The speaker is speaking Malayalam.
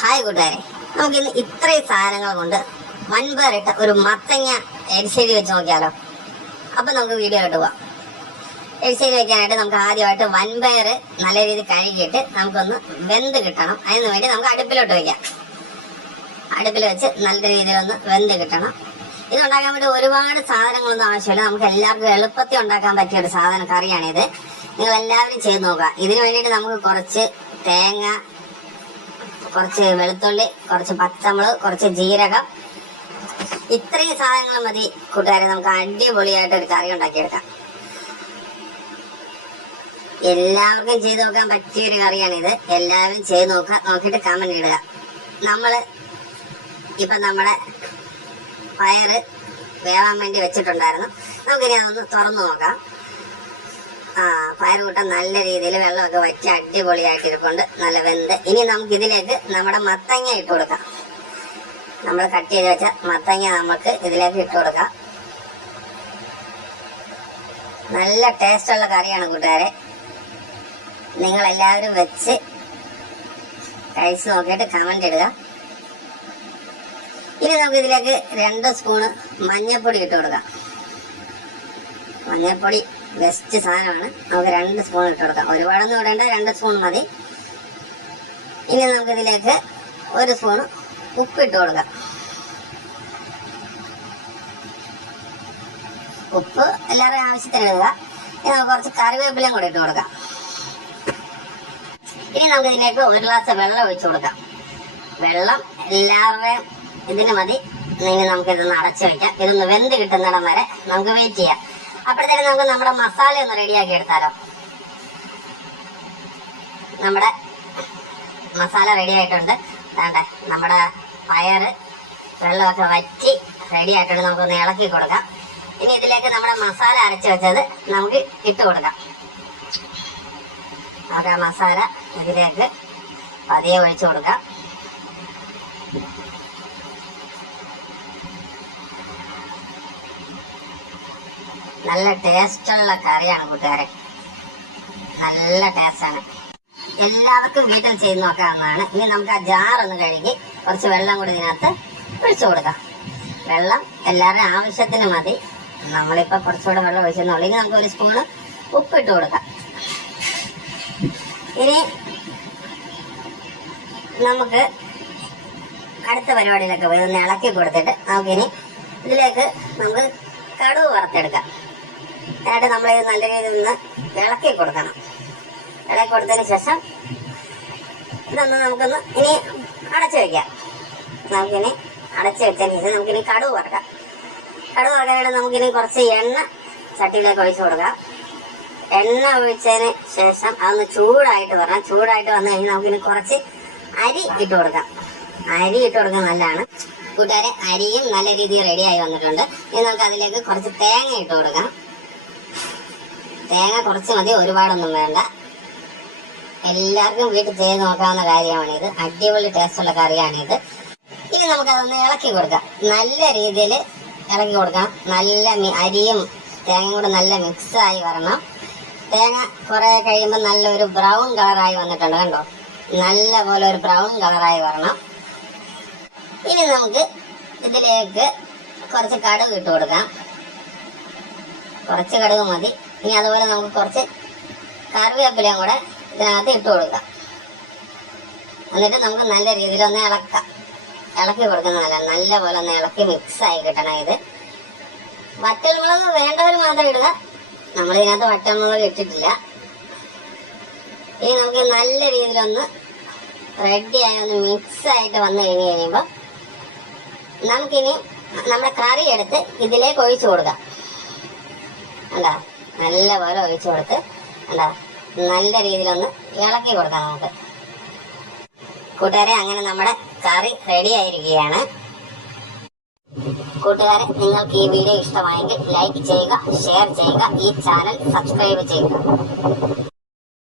ഹായ് കൂട്ടുകാരെ, നമുക്കിന്ന് ഇത്രയും സാധനങ്ങൾ കൊണ്ട് വൻപേറിട്ട് ഒരു മത്തങ്ങ എരിശ്ശേരി വെച്ച് നോക്കിയാലോ. അപ്പൊ നമുക്ക് വീഡിയോയിലോട്ട് പോവാം. എരിശ്ശേരി വെക്കാനായിട്ട് നമുക്ക് ആദ്യമായിട്ട് വൻപയർ നല്ല രീതിയിൽ കഴുകിയിട്ട് നമുക്കൊന്ന് വെന്ത് കിട്ടണം. അതിന് വേണ്ടി നമുക്ക് അടുപ്പിലോട്ട് വയ്ക്കാം. അടുപ്പിൽ വെച്ച് നല്ല രീതിയിൽ ഒന്ന് വെന്ത് കിട്ടണം. ഇത് ഉണ്ടാക്കാൻ വേണ്ടി ഒരുപാട് സാധനങ്ങളൊന്നും ആവശ്യമില്ല. നമുക്ക് എല്ലാവർക്കും എളുപ്പത്തിൽ ഉണ്ടാക്കാൻ പറ്റിയ ഒരു കറിയാണിത്. നിങ്ങൾ എല്ലാവരും ചെയ്ത് നോക്കുക. ഇതിനു വേണ്ടിയിട്ട് നമുക്ക് കുറച്ച് തേങ്ങ, കുറച്ച് വെളുത്തുള്ളി, കുറച്ച് പച്ചമുളക്, കുറച്ച് ജീരകം, ഇത്രയും സാധനങ്ങൾ മതി കൂട്ടുകാരെ. നമുക്ക് അടിപൊളിയായിട്ട് ഒരു കറി ഉണ്ടാക്കിയെടുക്കാം. എല്ലാവർക്കും ചെയ്ത് നോക്കാൻ പറ്റിയൊരു കറിയാണിത്. എല്ലാവരും ചെയ്ത് നോക്കുക. നോക്കിയിട്ട് കമന്റ് ഇടുക. നമ്മുടെ പയറ് വേവാൻ വേണ്ടി വെച്ചിട്ടുണ്ടായിരുന്നു. നമുക്കിനി അതൊന്ന് തുറന്നു നോക്കാം. പയർ കൂട്ടം നല്ല രീതിയിൽ വെള്ളമൊക്കെ വറ്റി അടിപൊളിയായിട്ട് ഇരിപ്പുണ്ട്, നല്ല വെന്ത്. ഇനി നമുക്ക് ഇതിലേക്ക് നമ്മുടെ മത്തങ്ങ ഇട്ട് കൊടുക്കാം. നമ്മൾ കട്ട് ചെയ്ത് വെച്ച മത്തങ്ങ നമുക്ക് ഇതിലേക്ക് ഇട്ട് കൊടുക്കാം. നല്ല ടേസ്റ്റുള്ള കറിയാണ് കൂട്ടുകാരെ. നിങ്ങൾ എല്ലാവരും വെച്ച് കഴിച്ച് നോക്കിയിട്ട് കമന്റ് ഇടുക. ഇനി നമുക്ക് ഇതിലേക്ക് 2 സ്പൂണ് മഞ്ഞൾപ്പൊടി ഇട്ട് കൊടുക്കാം. മഞ്ഞൾപ്പൊടി ബെസ്റ്റ് സാധനമാണ്. നമുക്ക് 2 സ്പൂൺ ഇട്ട് കൊടുക്കാം. ഒരുപാടൊന്നും ഇടേണ്ട, 2 സ്പൂൺ മതി. ഇനി നമുക്ക് ഇതിലേക്ക് 1 സ്പൂൺ ഉപ്പ് ഇട്ട് കൊടുക്കാം. ഉപ്പ് എല്ലാവരുടെയും ആവശ്യത്തിന് ഇടുക. ഇനി നമുക്ക് കുറച്ച് കറിവേപ്പിലയും കൂടി ഇട്ട് കൊടുക്കാം. ഇനി നമുക്ക് ഇതിലേക്ക് 1 ഗ്ലാസ് വെള്ളം ഒഴിച്ചു കൊടുക്കാം. വെള്ളം എല്ലാവരുടെയും ഇതിന് മതി. ഇനി നമുക്ക് ഇതൊന്ന് അടച്ചു വയ്ക്കാം. ഇതൊന്ന് വെന്ത് കിട്ടുന്നിടം വരെ നമുക്ക് വെയിറ്റ് ചെയ്യാം. അപ്പോഴത്തേക്കും നമുക്ക് നമ്മുടെ മസാല ഒന്ന് റെഡിയാക്കി എടുത്താലോ. നമ്മുടെ മസാല റെഡി ആയിട്ടുണ്ട്. നമ്മുടെ പയറ് വെള്ളമൊക്കെ വറ്റി റെഡി ആയിട്ടുണ്ട്. നമുക്കൊന്ന് ഇളക്കി കൊടുക്കാം. ഇനി ഇതിലേക്ക് നമ്മുടെ മസാല അരച്ച് വെച്ചത് നമുക്ക് ഇട്ട് കൊടുക്കാം. നമുക്ക് ആ മസാല ഇതിലേക്ക് പതിയെ ഒഴിച്ചു കൊടുക്കാം. നല്ല ടേസ്റ്റുള്ള കറിയാണ് കൂട്ടുകാരെ, നല്ല ടേസ്റ്റാണ്. എല്ലാവർക്കും വീട്ടിൽ ചെയ്ത് നോക്കാവുന്നതാണ്. ഇനി നമുക്ക് ആ ജാറൊന്ന് കഴുകി കുറച്ച് വെള്ളം കൂടി ഇതിനകത്ത് ഒഴിച്ചു കൊടുക്കാം. വെള്ളം എല്ലാവരുടെയും ആവശ്യത്തിന് മതി. നമ്മളിപ്പോ കുറച്ചുകൂടെ വെള്ളം ഒഴിച്ചെന്നുള്ളൂ. ഇനി നമുക്ക് 1 സ്പൂണ് ഉപ്പിട്ട് കൊടുക്കാം. ഇനി നമുക്ക് അടുത്ത പരിപാടിയിലൊക്കെ പോയി ഒന്ന് ഇളക്കി കൊടുത്തിട്ട് നമുക്കിനി ഇതിലേക്ക് നമുക്ക് കടുക് വറുത്തെടുക്കാം. എന്നിട്ട് നമ്മളിത് നല്ല രീതിയിൽ നിന്ന് ഇളക്കി കൊടുക്കണം. ഇളക്കി കൊടുത്തതിന് ശേഷം ഇതൊന്ന് നമുക്കൊന്ന് ഇനി അടച്ചു വയ്ക്കാം. നമുക്കിനി അടച്ചു വെച്ചതിന് ശേഷം നമുക്കിനി കടുക് വറക്കാം. കടുക് വറക്കാനായിട്ട് നമുക്കിനി കുറച്ച് എണ്ണ ചട്ടിയിലേക്ക് ഒഴിച്ചു കൊടുക്കാം. എണ്ണ ഒഴിച്ചതിന് ശേഷം അതൊന്ന് ചൂടായിട്ട് വരണം. ചൂടായിട്ട് വന്നു കഴിഞ്ഞാൽ നമുക്കിനി കുറച്ച് അരി ഇട്ട് കൊടുക്കാം. അരി ഇട്ട് കൊടുക്കുന്നത് നല്ലതാണ് കൂട്ടുകാരെ. അരിയും നല്ല രീതിയിൽ റെഡിയായി വന്നിട്ടുണ്ട്. ഇനി നമുക്ക് അതിലേക്ക് കുറച്ച് തേങ്ങ ഇട്ട് കൊടുക്കാം. തേങ്ങ കുറച്ച് മതി, ഒരുപാടൊന്നും വേണ്ട. എല്ലാവർക്കും വീട്ടിൽ ചെയ്ത് നോക്കാവുന്ന കാര്യമാണിത്. അടിപൊളി ടേസ്റ്റുള്ള കറിയാണിത്. ഇനി നമുക്കതൊന്ന് ഇളക്കി കൊടുക്കാം. നല്ല രീതിയിൽ ഇളക്കി കൊടുക്കാം. നല്ല അരിയും തേങ്ങയും കൂടെ നല്ല മിക്സായി വരണം. തേങ്ങ കുറെ കഴിയുമ്പോൾ നല്ലൊരു ബ്രൗൺ കളറായി വന്നിട്ടുണ്ട്, കണ്ടോ? നല്ല പോലെ ഒരു ബ്രൗൺ കളറായി വരണം. ഇനി നമുക്ക് ഇതിലേക്ക് കുറച്ച് കടുക് ഇട്ട് കൊടുക്കാം. കുറച്ച് കടുക് മതി. ഇനി അതുപോലെ നമുക്ക് കുറച്ച് കറിവേപ്പിലയും കൂടെ ഇതിനകത്ത് ഇട്ട് കൊടുക്കാം. എന്നിട്ട് നമുക്ക് നല്ല രീതിയിൽ ഒന്ന് ഇളക്കി കൊടുക്കുന്നതല്ല, നല്ല പോലെ ഒന്ന് ഇളക്കി മിക്സായി കിട്ടണം. ഇത് വറ്റൽമുളക് വേണ്ടവർ മാത്രം ഇടുക. നമ്മൾ ഇതിനകത്ത് വറ്റൽമുളക് ഇട്ടിട്ടില്ല. ഇനി നമുക്ക് നല്ല രീതിയിലൊന്ന് റെഡിയായി ഒന്ന് മിക്സായിട്ട് വന്നു കഴിയുമ്പോൾ നമുക്കിനി നമ്മുടെ കറി എടുത്ത് ഇതിലേക്ക് ഒഴിച്ചു കൊടുക്കാം. എന്താ നല്ല പോലെ ഒഴിച്ചു കൊടുത്ത് എന്താ നല്ല രീതിയിലൊന്ന് ഇളക്കി കൊടുക്കാം നമുക്ക്. കൂട്ടുകാരെ, അങ്ങനെ നമ്മുടെ കറി റെഡി ആയിരിക്കുകയാണ്. കൂട്ടുകാരെ, നിങ്ങൾക്ക് ഈ വീഡിയോ ഇഷ്ടമായെങ്കിൽ ലൈക്ക് ചെയ്യുക, ഷെയർ ചെയ്യുക, ഈ ചാനൽ സബ്സ്ക്രൈബ് ചെയ്യുക.